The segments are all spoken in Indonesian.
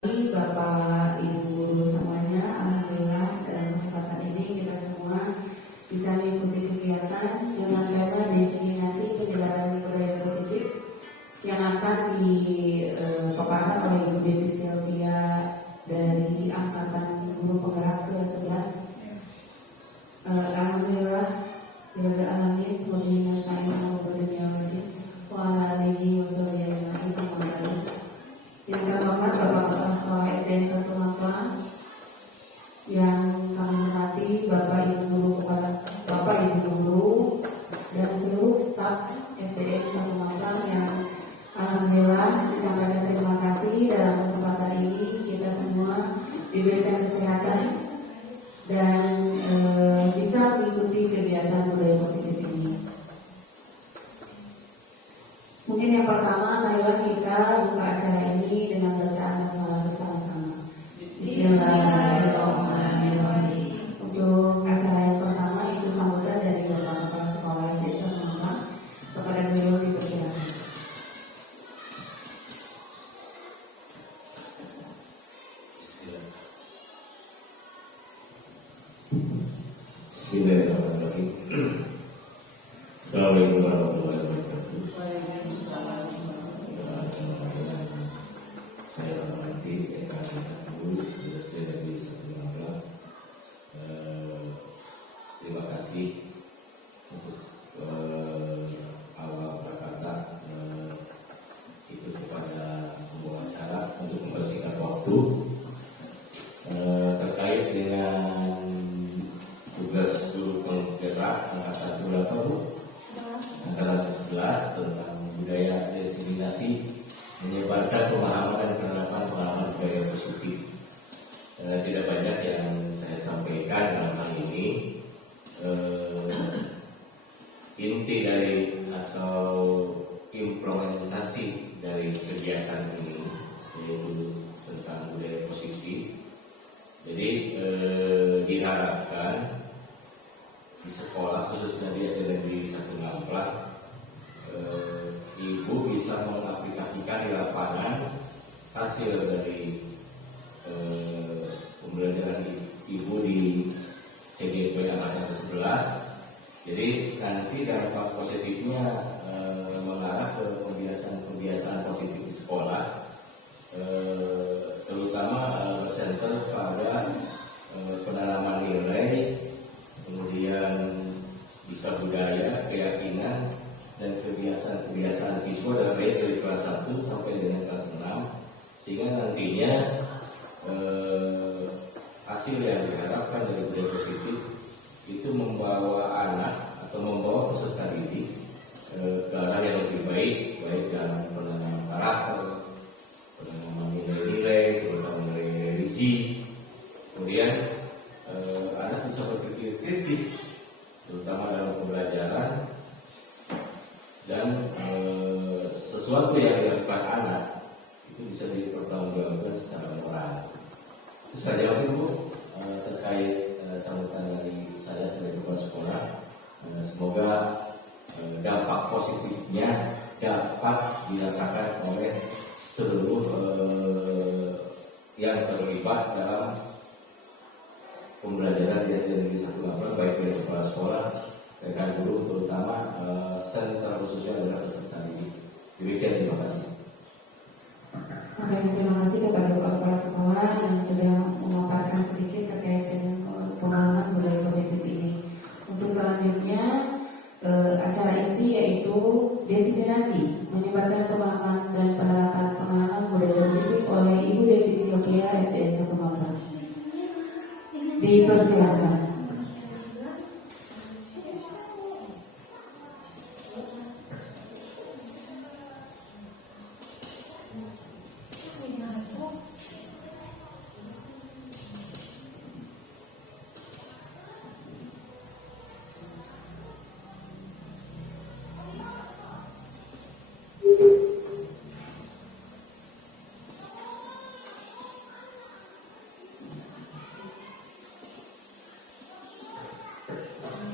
Bapak, Ibu guru semuanya, alhamdulillah dalam kesempatan ini kita semua bisa mengikuti kegiatan dengan tema diseminasi penyebaran budaya positif yang akan dipaparkan oleh Ibu Devi Sylvia dari Angkatan Guru Penggerak ke-11. Alhamdulillah, Rabbil alamin, wa bihi nasta'in ala umuri dunya waddin, wa ala alihi wa sahbihi ajma'in. Yang terhormat Bapak Kepala Sekolah SDN 1 Mampang, yang kami hormati Bapak Ibu Guru dan seluruh staf SDN 1 Mampang yang alhamdulillah disampaikan terima kasih dalam kesempatan ini kita semua diberikan kesehatan dan bisa mengikuti kegiatan budaya positif ini. Mungkin yang pertama, marilah kita buka acara ini dengan bacaan basmalah bersama-sama. Bismillahirrahmanirrahim. Untuk acara yang pertama itu sambutan dari Bapak Kepala Sekolah SDN 1 Mampang. Kepada beliau dipersilakan. Bismillahirrahmanirrahim. Assalamualaikum warahmatullahi wabarakatuh. Saya hormati Guru SDN 1 Mampang. Terima kasih untuk awal kata itu kepada pembawa acara untuk membersihkan waktu terkait dengan tugas guru penggerak angkatan berapa Bu? Angkatan 11 tentang budaya diseminasi menyebarkan pemahaman dan penerapan pengalaman budaya positif. Tidak banyak yang saya sampaikan dalam hal ini. Inti dari atau implementasi dari kegiatan ini yaitu tentang budaya positif. Jadi diharapkan di sekolah khususnya di SDN 1 Mampang Ibu bisa mengaplikasikan di lapangan hasil dari pembelajaran Ibu di CGP angkatan 11. Jadi nanti dampak positifnya mengarah ke kebiasaan positif di sekolah, terutama bercenter pada penanaman nilai, kemudian bisa budaya, keyakinan, dan kebiasaan siswa dari kelas 1 sampai dengan kelas 6, sehingga nantinya hasil yang diharapkan dari budaya positif itu membawa anak atau membawa peserta didik ke arah yang lebih baik dalam penanaman karakter, penanaman nilai-nilai, terutama nilai religi. Kemudian anak bisa berpikir kritis, terutama dalam pembelajaran, dan sesuatu yang dilakukan anak itu bisa dipertanggungjawabkan secara moral. Itu saja Bu terkait sambutan dari saya sebagai kepala sekolah. Semoga dampak positifnya dapat dirasakan oleh seluruh yang terlibat dalam pembelajaran di SDN 1 Mampang, baik dari kepala sekolah, rekan guru, terutama sentra khususnya adalah peserta didik. Demikian, terima kasih. Sampaikan terima kasih kepada Bapak Kepala Sekolah yang sudah memaparkan sedikit terkait dengan pemahaman budaya positif ini. Untuk selanjutnya acara inti yaitu diseminasi menyebarkan pemahaman dan penerapan pengalaman budaya positif oleh Ibu Devi Sylvia SDN 1 Mampang. Dipersilakan.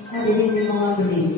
Hadirin dimohon berdiri.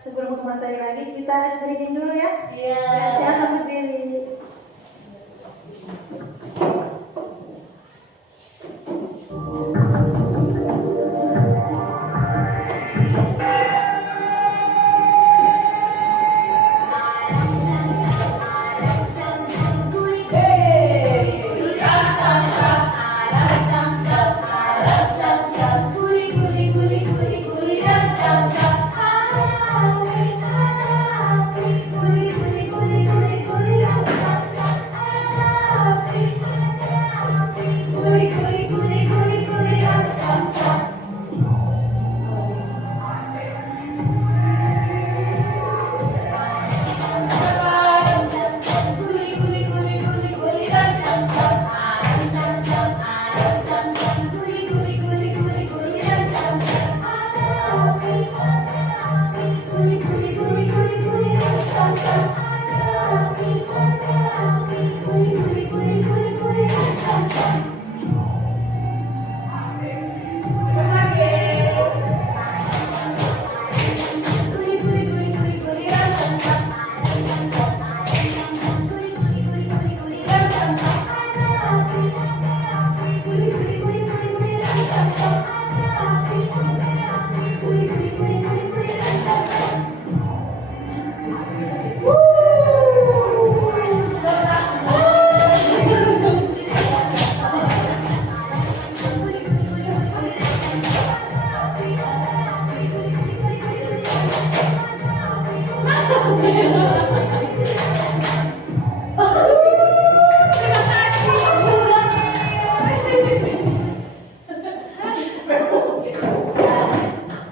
sebelum ke materi lagi, kita speaking dulu ya. Iya. Silakan berdiri.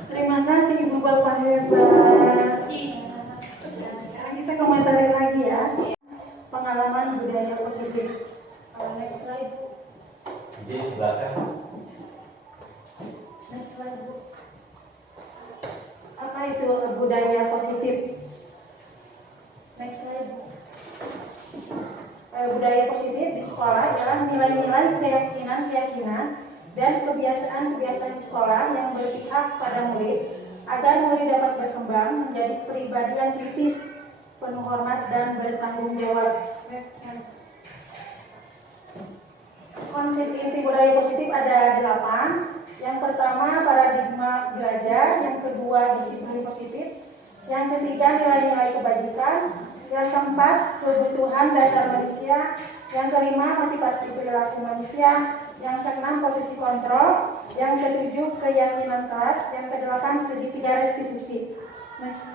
Terima kasih Ibu Bapak hebat. Dan sekarang kita ke materi lagi ya. Pengalaman budaya positif. Next slide. Di belakang. Next slide Bu. Apa itu budaya positif? Next slide Bu. Budaya positif di sekolah adalah nilai-nilai keyakinan dan kebiasaan-kebiasaan di sekolah yang berpihak pada murid agar murid dapat berkembang menjadi pribadi yang kritis, penuh hormat dan bertanggung jawab. Konsep inti budaya positif ada 8. Yang pertama paradigma belajar, yang kedua disiplin positif, yang ketiga nilai-nilai kebajikan, yang keempat kebutuhan dasar manusia, yang kelima motivasi perilaku manusia, yang keenam posisi kontrol, yang ketujuh keyakinan kelas, yang kedelapan segitiga restitusi. Next.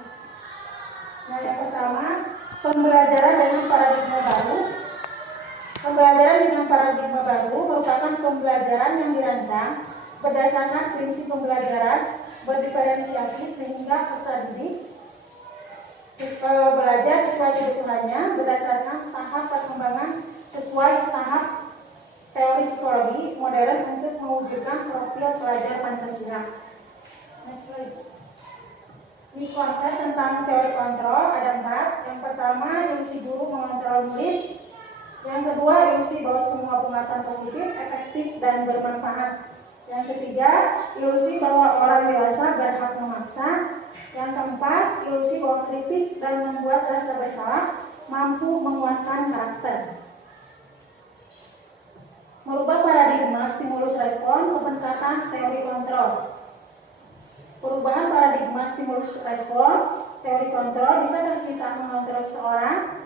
Nah, yang pertama pembelajaran dengan paradigma baru. Pembelajaran dengan paradigma baru merupakan pembelajaran yang dirancang berdasarkan prinsip pembelajaran berdiferensiasi sehingga peserta didik belajar sesuai kebutuhannya berdasarkan tahap perkembangan sesuai tahap teori psikologi modern untuk mewujudkan profil pelajar Pancasila. Next slide. Ini konsep tentang teori kontrol ada 4. Yang pertama, ilusi guru mengontrol murid. Yang kedua, ilusi bahwa semua penguatan positif, efektif, dan bermanfaat. Yang ketiga, ilusi bahwa orang dewasa berhak memaksa. Yang keempat, ilusi bahwa kritik dan membuat rasa bersalah mampu menguatkan karakter. Merubah paradigma stimulus respon ke pendekatan teori kontrol. Perubahan paradigma stimulus respon teori kontrol, bisakah kita mengontrol seseorang?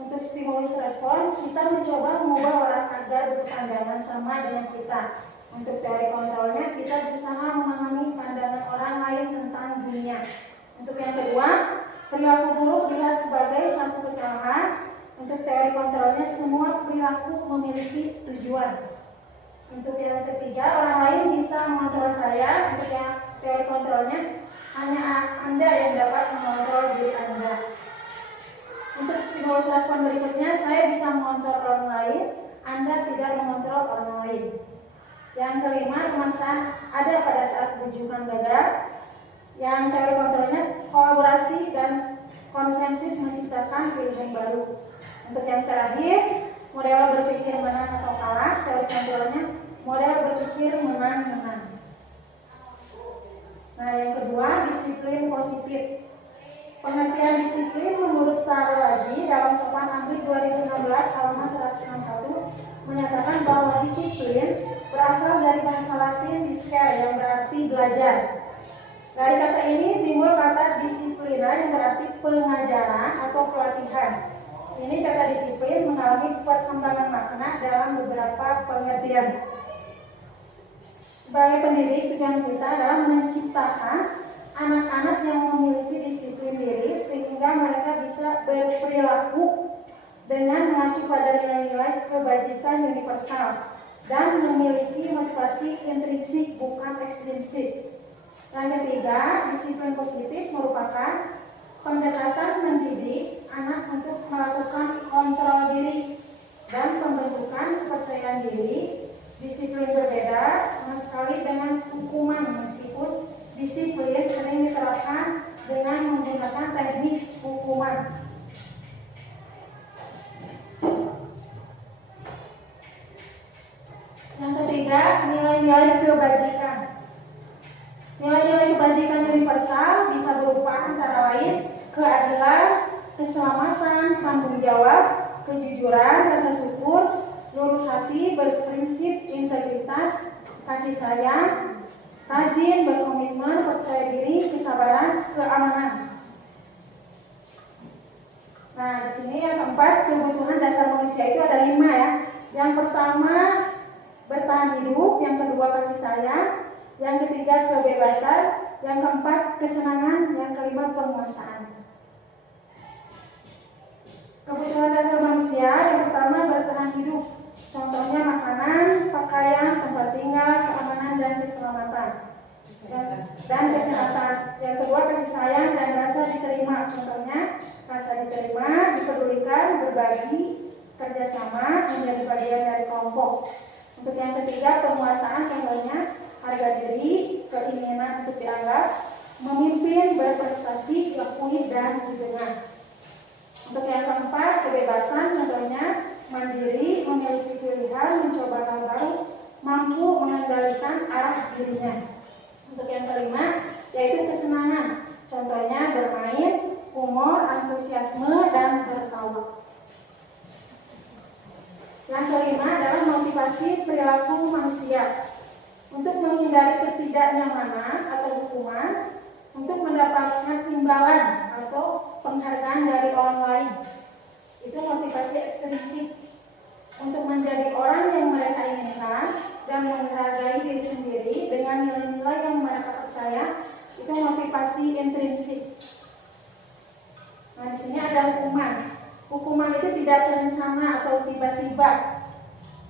Untuk stimulus respon, kita mencoba mengubah orang agar berpandangan sama dengan kita. Untuk teori kontrolnya, kita berusaha memahami pandangan orang lain tentang dunia. Untuk yang kedua, perilaku buruk dilihat sebagai satu kesalahan. Untuk teori kontrolnya, semua perilaku memiliki tujuan. Untuk yang ketiga, orang lain bisa mengontrol saya. Untuk yang teori kontrolnya, hanya Anda yang dapat mengontrol diri Anda. Untuk stimulus respon berikutnya, saya bisa mengontrol orang lain, Anda tidak mengontrol orang lain. Yang kelima, pemaksaan ada pada saat rujukan gagal. Yang teori kontrolnya, kolaborasi dan konsensus menciptakan pilihan baru. Untuk yang terakhir, model berpikir menang atau kalah, teori kontrolnya model berpikir menang-menang. Nah, yang kedua, disiplin positif. Pengertian disiplin menurut Sarolaji dalam Sopan Anggrek 2016 halaman 161 menyatakan bahwa disiplin berasal dari bahasa Latin discere yang berarti belajar. Dari kata ini timbul kata disiplina yang berarti pengajaran atau pelatihan. Ini kata disiplin mengalami perkembangan makna dalam beberapa pengertian. Sebagai pendidik, tujuan kita adalah menciptakan anak-anak yang memiliki disiplin diri sehingga mereka bisa berperilaku dengan mengacu pada nilai-nilai kebajikan universal dan memiliki motivasi intrinsik bukan ekstrinsik. Yang ketiga, disiplin positif merupakan pendekatan mendidik anak untuk melakukan kontrol diri dan pembentukan kepercayaan diri. Disiplin berbeda sama sekali dengan hukuman, meskipun disiplin sering diterapkan dengan menggunakan teknik hukuman. Yang ketiga, nilai-nilai kebajikan. Nilai-nilai kebajikan universal bisa berupa antara lain keadilan, keselamatan, tanggung jawab, kejujuran, rasa syukur, lurus hati, berprinsip, integritas, kasih sayang, rajin, berkomitmen, percaya diri, kesabaran, keamanan. Nah, di sini yang keempat, kebutuhan dasar manusia itu ada 5 ya. Yang pertama, bertahan hidup. Yang kedua, kasih sayang. Yang ketiga, kebebasan. Yang keempat, kesenangan. Yang kelima, penguasaan. Kebutuhan dasar manusia yang pertama, bertahan hidup. Contohnya makanan, pakaian, tempat tinggal, keamanan, dan keselamatan. Dan kesehatan. Yang kedua, kasih sayang dan rasa diterima. Contohnya rasa diterima, dipedulikan, berbagi, kerjasama, menjadi bagian dari kelompok. Untuk yang ketiga, penguasaan. Contohnya harga diri, keinginan untuk dianggap, memimpin, berprestasi, diakui, dan didengar. Untuk yang keempat, kebebasan. Contohnya mandiri, memiliki pilihan, mencoba hal baru, mampu mengendalikan arah dirinya. Untuk yang kelima, yaitu kesenangan. Contohnya bermain, humor, antusiasme, dan tertawa. Yang kelima adalah motivasi perilaku manusia. Untuk menghindari ketidaknyamanan atau hukuman, untuk mendapatkan imbalan atau penghargaan dari orang lain. Itu motivasi ekstrinsik. Untuk menjadi orang yang mereka inginkan dan menghargai diri sendiri dengan nilai-nilai yang mereka percaya, itu motivasi intrinsik. Nah, di sini ada hukuman. Hukuman itu tidak terencana atau tiba-tiba.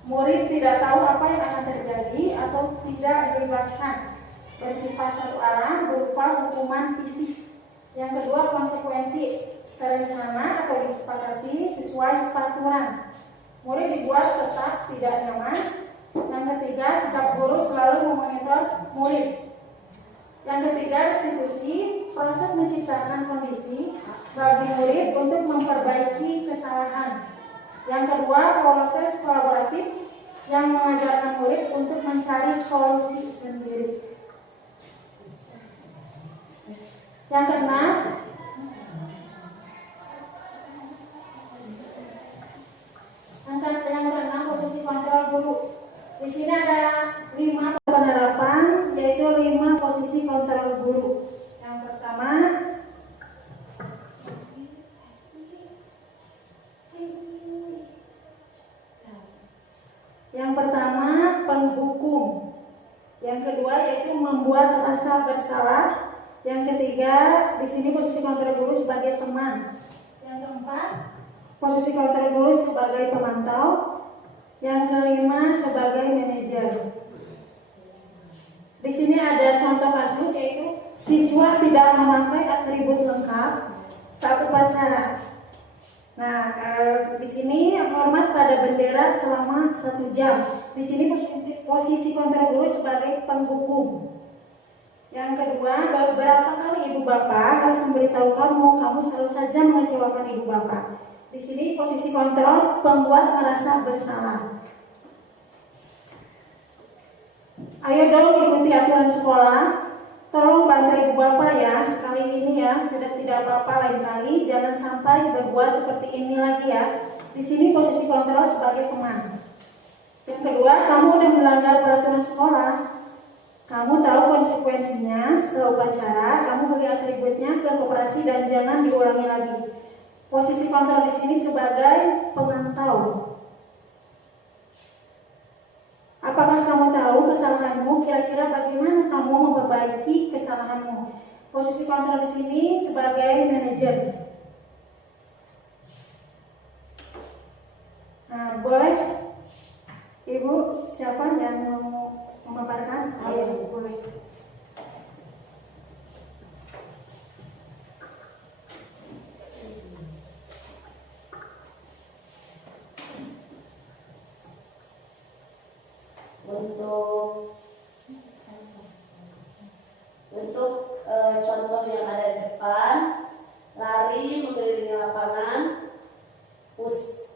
Murid tidak tahu apa yang akan terjadi atau tidak dilibatkan. Bersifat satu arah berupa hukuman fisik. Yang kedua, konsekuensi terencana atau disepakati sesuai peraturan. Murid dibuat tetap tidak nyaman. Yang ketiga, sikap guru selalu memonitor murid. Yang ketiga, restitusi, proses menciptakan kondisi bagi murid untuk memperbaiki kesalahan. Yang kedua, proses kolaboratif yang mengajarkan murid untuk mencari solusi sendiri. Yang keenam, posisi kontrol guru. Di sini ada 5 penerapan, yaitu 5 posisi kontrol guru. Yang pertama, penghukum. Yang kedua yaitu membuat rasa bersalah. Yang ketiga, di sini posisi kontrol guru sebagai teman. Yang keempat, posisi kontrol guru sebagai pemantau. Yang kelima, sebagai manajer. Di sini ada contoh kasus, yaitu siswa tidak memakai atribut lengkap saat upacara. Nah, di sini hormat pada bendera selama 1 jam. Di sini posisi kontrol guru sebagai penghukum. Yang kedua, beberapa kali ibu bapak harus memberitahu kamu selalu saja mengecewakan ibu bapak. Di sini posisi kontrol pembuat merasa bersalah. Ayo dong ikuti aturan sekolah. Tolong Ibu Bapak ya, sekali ini ya, sudah tidak apa-apa, lain kali jangan sampai berbuat seperti ini lagi ya. Di sini posisi kontrol sebagai teman. Yang kedua, kamu udah melanggar peraturan sekolah. Kamu tahu konsekuensinya. Setelah upacara, kamu beri atributnya ke koperasi dan jangan diulangi lagi. Posisi kontrol di sini sebagai pemantau. Apakah kamu tahu kesalahanmu? Kira-kira bagaimana kamu memperbaiki kesalahanmu? Posisi kontrol di sini sebagai manajer. Nah, boleh Ibu, siapa yang mau memaparkan? Saya boleh. Untuk contoh yang ada di depan, lari mengelilingi lapangan.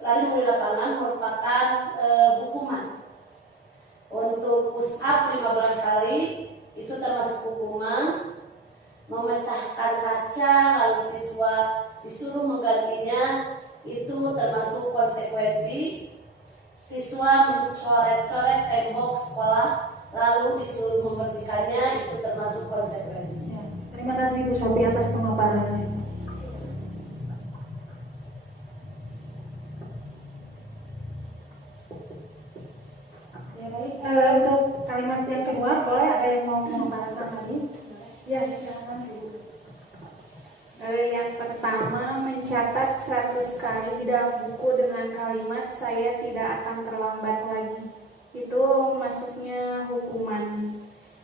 Lari mengelilingi lapangan merupakan hukuman. Untuk push up 15 kali itu termasuk hukuman. Memecahkan kaca lalu siswa disuruh menggantinya itu termasuk konsekuensi. Siswa mencoret-coret tembok sekolah lalu disuruh membersihkannya itu termasuk konsekuensi. Terima kasih Bu Sophie atas pemaparannya. Ya baik, untuk kalimat yang kedua boleh ada yang mau memaparkan lagi? Ya, silakan Bu. Yang pertama, mencatat 100 kali di dalam buku dengan kalimat saya tidak akan terlambat lagi. Itu masuknya hukuman.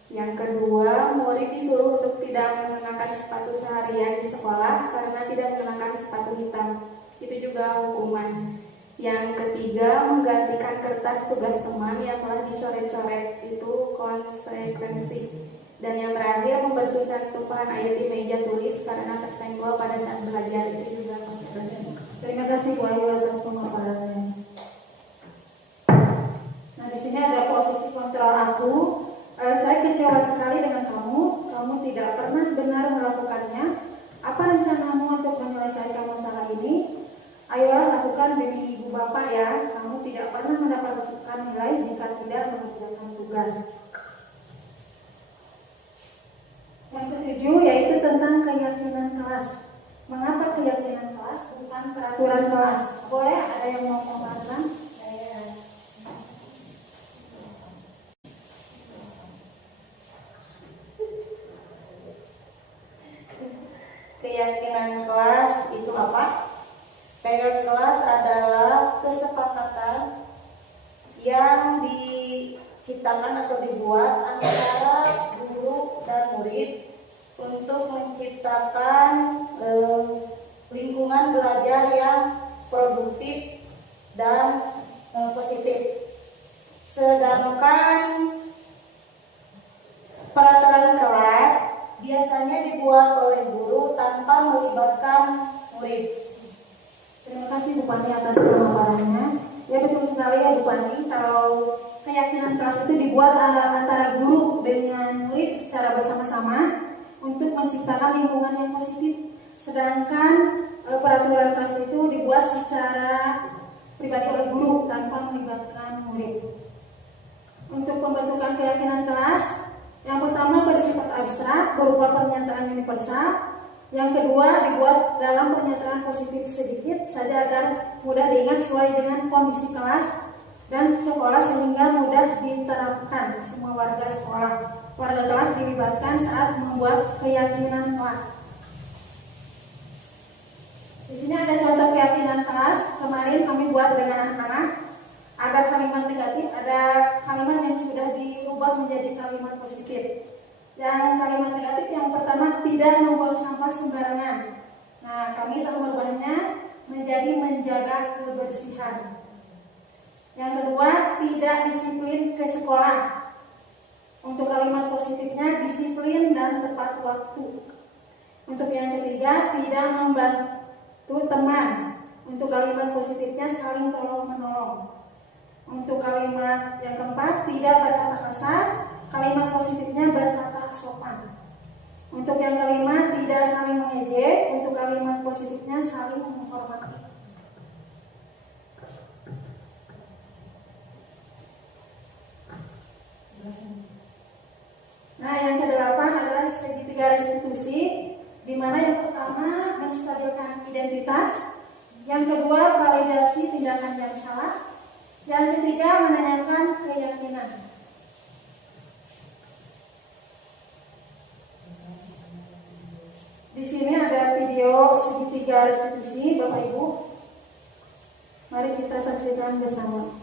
Yang kedua, murid disuruh untuk tidak mengenakan sepatu seharian di sekolah karena tidak mengenakan sepatu hitam. Itu juga hukuman. Yang ketiga, menggantikan kertas tugas teman yang telah dicoret-coret. Itu konsekuensi. Dan yang terakhir, membersihkan tumpahan air di meja tulis karena tersenggol pada saat belajar. Itu juga konsekuensi. Terima kasih Bu Ayu atas pemaparannya. Nah, di sini ada posisi kontrol aku. Saya kecewa sekali dengan kamu. Kamu tidak pernah benar melakukannya. Apa rencanamu untuk menyelesaikan masalah ini? Ayolah lakukan demi Ibu Bapak ya. Kamu tidak pernah mendapatkan nilai jika tidak mengerjakan tugas. Yang ketujuh yaitu tentang keyakinan kelas. Mengapa keyakinan kelas bukan peraturan kelas? Boleh ada yang mau memaparkan? Keyakinan kelas itu apa? Keyakinan kelas adalah kesepakatan yang diciptakan atau dibuat antara guru dan murid untuk menciptakan lingkungan belajar yang produktif dan positif. Sedangkan peraturan kelas biasanya dibuat oleh guru tanpa melibatkan murid. Terima kasih Bu Pani atas pemaparannya. Ya betul sekali ya Bu Pani. Kalau keyakinan kelas itu dibuat antara guru dengan murid secara bersama-sama untuk menciptakan lingkungan yang positif. Sedangkan peraturan kelas itu dibuat secara pribadi oleh guru tanpa melibatkan murid. Untuk pembentukan keyakinan kelas, yang pertama bersifat abstrak berupa pernyataan universal. Yang kedua dibuat dalam pernyataan positif sedikit saja agar mudah diingat sesuai dengan kondisi kelas dan sekolah sehingga mudah diterapkan semua warga sekolah. Warga kelas dilibatkan saat membuat keyakinan kelas. Di sini ada contoh keyakinan kelas. Kemarin kami buat dengan anak-anak. Ada kalimat negatif, ada kalimat yang sudah diubah menjadi kalimat positif. Yang kalimat negatif yang pertama, tidak membuang sampah sembarangan. Nah, kami telah merubahnya menjadi menjaga kebersihan. Yang kedua, tidak disiplin ke sekolah. Untuk kalimat positifnya, disiplin dan tepat waktu. Untuk yang ketiga, tidak membantu teman. Untuk kalimat positifnya, saling tolong-menolong. Untuk kalimat yang keempat, tidak berkata kasar. Kalimat positifnya berkata sopan. Untuk yang kelima, tidak saling mengejek. Untuk kalimat positifnya saling menghormati. Nah, yang kedelapan adalah segitiga restitusi, di mana yang pertama menstabilkan identitas, yang kedua validasi tindakan yang salah, yang ketiga menanyakan keyakinan. Di sini ada video segitiga restitusi, Bapak Ibu. Mari kita saksikan bersama.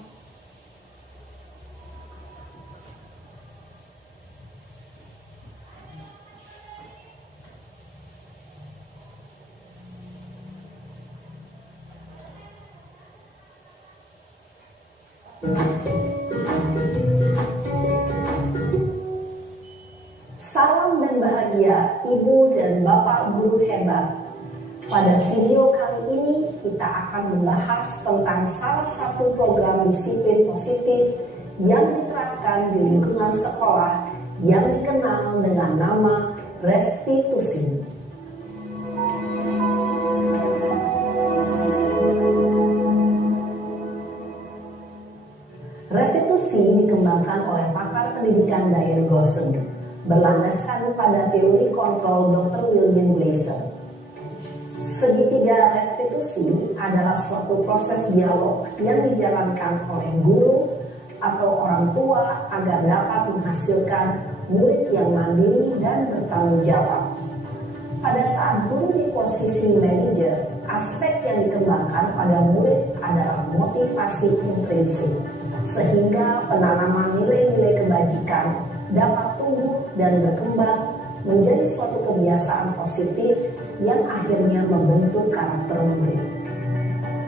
Salam dan bahagia Ibu dan Bapak guru hebat. Pada video kali ini kita akan membahas tentang salah satu program disiplin positif yang diterapkan di lingkungan sekolah yang dikenal dengan nama restitusi. Restitusi dikembangkan oleh pakar pendidikan Diane Gosson, berlandaskan pada teori kontrol Dr. William Glasser. Segitiga restitusi adalah suatu proses dialog yang dijalankan oleh guru atau orang tua agar dapat menghasilkan murid yang mandiri dan bertanggung jawab. Pada saat guru di posisi manajer, aspek yang dikembangkan pada murid adalah motivasi intrinsik, sehingga penanaman nilai-nilai kebajikan dapat tumbuh dan berkembang menjadi suatu kebiasaan positif yang akhirnya membentuk karakter murid.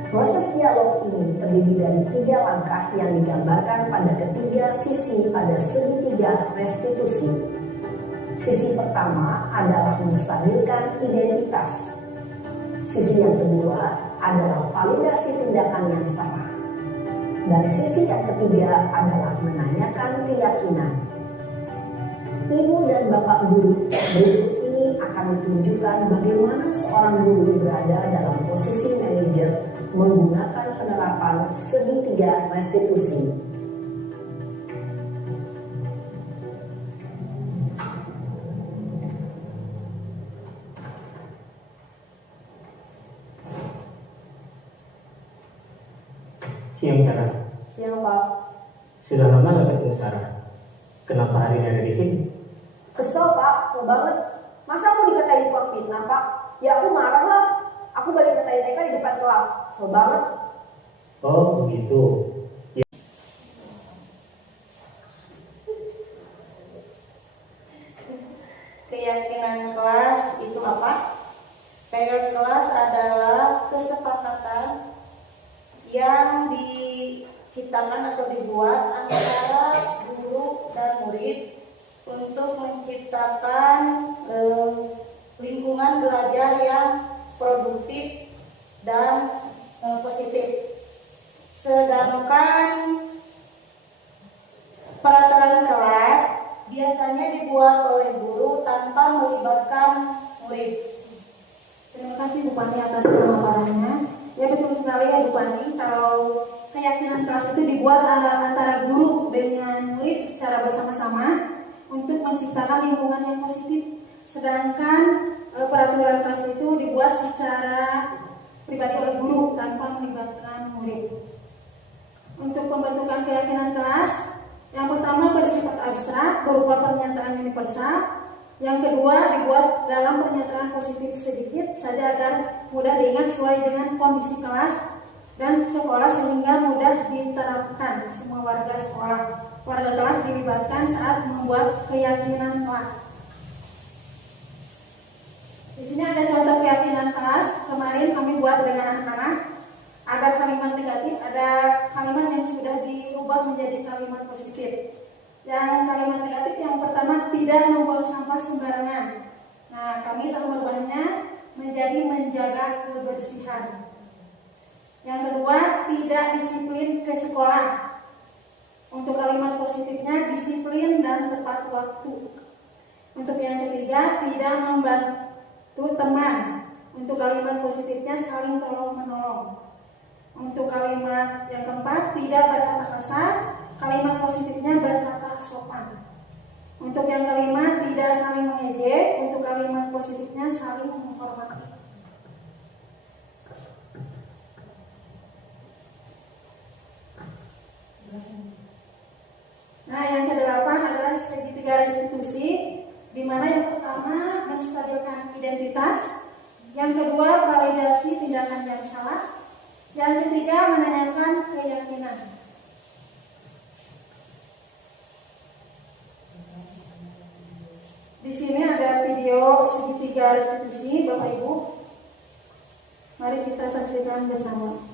Proses dialog ini terdiri dari 3 langkah yang digambarkan pada ketiga sisi pada segitiga restitusi. Sisi pertama adalah menstabilkan identitas. Sisi yang kedua adalah validasi tindakan yang salah. Dan sisi yang ketiga adalah menanyakan keyakinan. Ibu dan Bapak guru, berikut ini akan ditunjukkan bagaimana seorang guru berada dalam posisi manajer menggunakan penerapan segitiga restitusi. Siang Sarah. Siang Pak. Sudah lama gak ketemu Sarah. Kenapa hari ini ada di sini? Kesel Pak, kesel banget. Masa aku dikatain tukang fitnah Pak? Ya aku marah lah. Aku balik ngatain Eka di depan kelas. Kesel banget. Oh begitu. Keyakinan kelas itu apa? Keyakinan kelas adalah kesepakatan yang diciptakan atau dibuat antara guru dan murid untuk menciptakan lingkungan belajar yang produktif dan positif. Sedangkan peraturan kelas biasanya dibuat oleh guru tanpa melibatkan murid. Terima kasih Bu Pani atas pemaparannya. Ya betul sekali ya Bu Pani, kalau keyakinan kelas itu dibuat antara guru dengan murid secara bersama-sama untuk menciptakan lingkungan yang positif. Sedangkan peraturan kelas itu dibuat secara pribadi oleh guru tanpa melibatkan murid. Untuk pembentukan keyakinan kelas, yang pertama bersifat abstrak berupa pernyataan universal. Yang kedua dibuat dalam pernyataan positif sedikit saja agar mudah diingat sesuai dengan kondisi kelas dan sekolah sehingga mudah diterapkan semua warga sekolah. Warga kelas dilibatkan saat membuat keyakinan kelas. Di sini ada contoh keyakinan kelas. Kemarin kami buat dengan anak-anak. Ada kalimat negatif, ada kalimat yang sudah diubah menjadi kalimat positif. Yang kalimat negatif yang pertama, tidak membuang sampah sembarangan. Nah, kami telah merubahnya menjadi menjaga kebersihan. Yang kedua, tidak disiplin ke sekolah. Untuk kalimat positifnya, disiplin dan tepat waktu. Untuk yang ketiga, ketiga, tidak membantu teman. Untuk kalimat positifnya saling tolong menolong. Untuk kalimat yang keempat, tidak berkata kasar. Kalimat positifnya berkata sopan. Untuk yang kelima, tidak saling mengejek. Untuk kalimat positifnya saling menghormati. Nah, yang kedelapan adalah segitiga restitusi, di mana yang pertama menstabilkan identitas, yang kedua validasi tindakan yang salah, yang ketiga menanyakan keyakinan. Di sini ada video segitiga restitusi, Bapak Ibu. Mari kita saksikan bersama.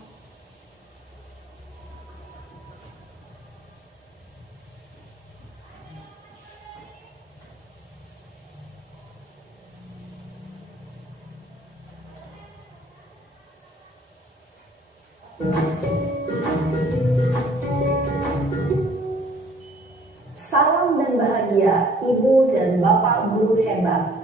Salam dan bahagia Ibu dan Bapak guru hebat.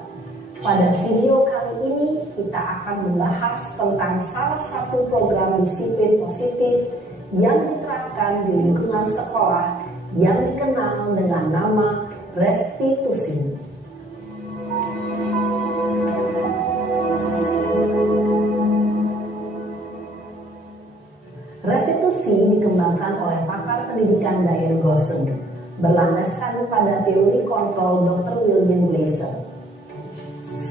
Pada video kali ini kita akan membahas tentang salah satu program disiplin positif yang diterapkan di lingkungan sekolah yang dikenal dengan nama restitusi. Restitusi dikembangkan oleh pakar pendidikan Dair Gosen, berlandaskan pada teori kontrol Dr. William Glasser.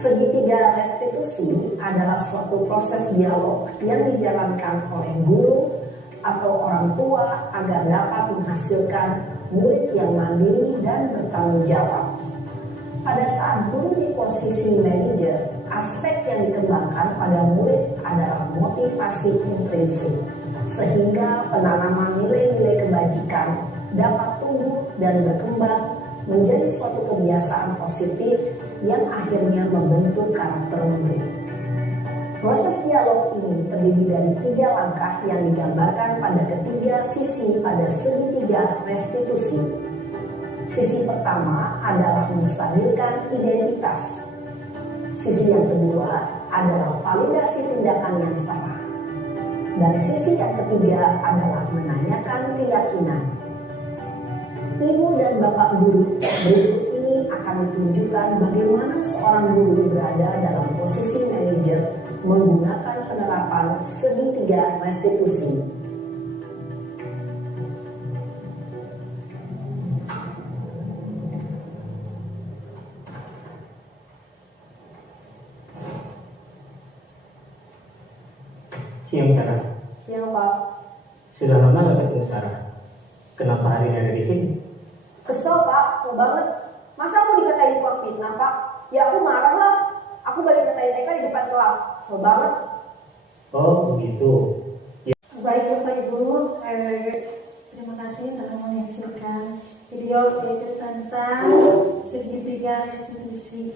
Segitiga restitusi adalah suatu proses dialog yang dijalankan oleh guru atau orang tua agar dapat menghasilkan murid yang mandiri dan bertanggung jawab. Pada saat guru di posisi manajer, aspek yang dikembangkan pada murid adalah motivasi intrinsik, sehingga penanaman nilai-nilai kebajikan dapat tumbuh dan berkembang menjadi suatu kebiasaan positif yang akhirnya membentuk karakter murid. Proses dialog ini terdiri dari 3 langkah yang digambarkan pada ketiga sisi pada segitiga restitusi. Sisi pertama adalah menstabilkan identitas. Sisi yang kedua adalah validasi tindakan yang salah. Dan sisi yang ketiga adalah menanyakan keyakinan. Ibu dan Bapak guru, berikut ini akan ditunjukkan bagaimana seorang guru berada dalam posisi manajer menggunakan penerapan segitiga restitusi. Siang Sarah. Siang Pak. Sudah lama nggak ketemu Sarah. Kenapa hari ini ada di sini? Kesel Pak, kesel banget. Masa aku dikatain tukang fitnah Pak? Ya aku marah lah. Aku balik katain Eka di depan kelas. Kesel banget. Oh begitu. Baik Bapak Ibu, terima kasih telah menyaksikan video berikut tentang segitiga restitusi.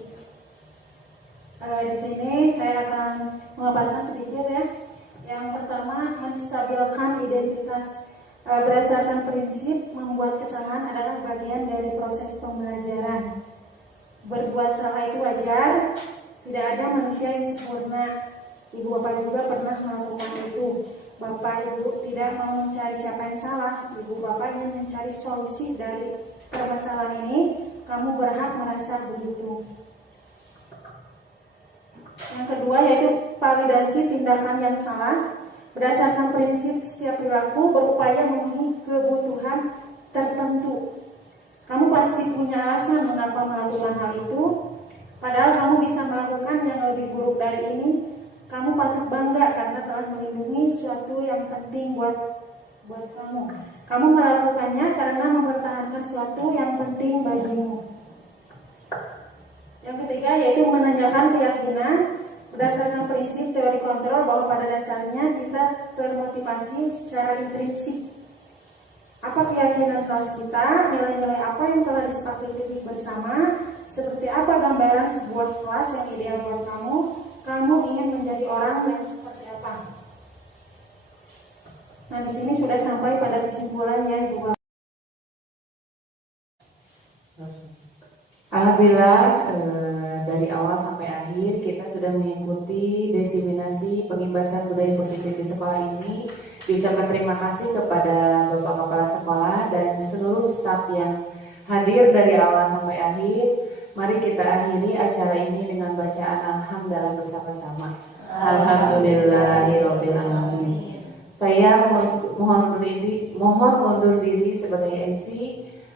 Di sini saya akan memaparkan sedikit ya. Yang pertama, menstabilkan identitas. Berdasarkan prinsip membuat kesalahan adalah bagian dari proses pembelajaran. Berbuat salah itu wajar, tidak ada manusia yang sempurna. Ibu bapak juga pernah melakukan itu. Bapak ibu tidak mau mencari siapa yang salah, ibu bapak ingin mencari solusi dari permasalahan ini. Kamu berhak merasa begitu. Yang kedua yaitu validasi tindakan yang salah. Berdasarkan prinsip setiap perilaku berupaya memenuhi kebutuhan tertentu. Kamu pasti punya alasan mengapa melakukan hal itu. Padahal kamu bisa melakukan yang lebih buruk dari ini. Kamu patut bangga karena telah melindungi sesuatu yang penting buat kamu. Kamu melakukannya karena mempertahankan sesuatu yang penting bagimu. Yang ketiga yaitu menanyakan keyakinan. Berdasarkan prinsip teori kontrol bahwa pada dasarnya kita termotivasi secara intrinsik. Apa keyakinan kelas kita, nilai-nilai apa yang telah disepakati bersama, seperti apa gambaran sebuah kelas yang ideal buat kamu ingin menjadi orang yang seperti apa. Nah, di sini sudah sampai pada kesimpulannya, Ibu. Alhamdulillah dari awal sampai akhir kita sudah mengikuti diseminasi pengibasan budaya positif di sekolah ini. Diucapkan terima kasih kepada Bapak Kepala Sekolah dan seluruh staf yang hadir dari awal sampai akhir. Mari kita akhiri acara ini dengan bacaan alhamdulillah bersama-sama. Alhamdulillahirabbil alamin. Saya mohon undur diri sebagai MC.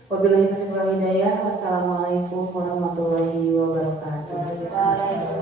Wabillahi taufiq wal hidayah. Wassalamualaikum warahmatullahi wabarakatuh.